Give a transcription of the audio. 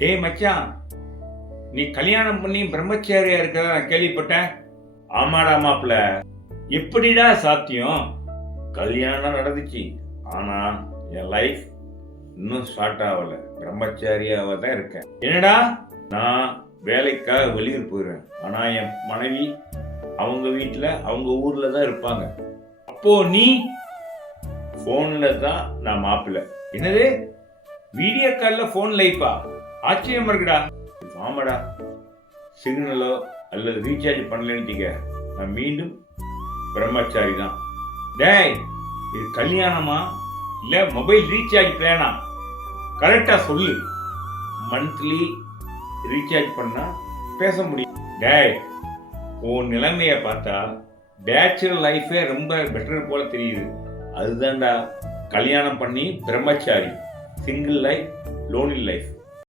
டேய் மச்சான், நீ கல்யாணம் பண்ணி பிரம்மச்சாரியா இருக்கிறதா நான் கேள்விப்பட்டேன். ஆமாடா மாப்பிள்ள. எப்படிடா சாத்தியம்? கல்யாணம் நடந்துச்சு, ஆனா என் லைஃப் இன்னும் ஸ்டார்ட் ஆகல. பிரம்மச்சாரியாவா தான் இருக்கேன். என்னடா? நான் வேலைக்காக வெளியூர் போயிடுறேன், ஆனா என் மனைவி அவங்க வீட்டுல அவங்க ஊர்ல தான் இருப்பாங்க. அப்போ நீ போன்ல தான் நான் மாப்பிள்ள. என்னது, வீடியோ கால்ல போன் லைஃபா? ஆச்சரியமா இருக்குடா. ஆமாடா, சிக்னலோ அல்லது ரீசார்ஜ் பண்ணலன்னு நான் மீண்டும் பிரம்மச்சாரி தான். டேய், இது கல்யாணமா இல்ல மொபைல் ரீசார்ஜ் பிளானா? கரெக்டா சொல்லு. மந்த்லி ரீசார்ஜ் பண்ணா பேச முடியும். டேய், உன் நிலைமைய பார்த்தா பேச்சுலர் லைஃபே ரொம்ப பெட்டர் போல தெரியுது. அதுதான்டா கல்யாணம் பண்ணி பிரம்மச்சாரி. Single life, lonely life.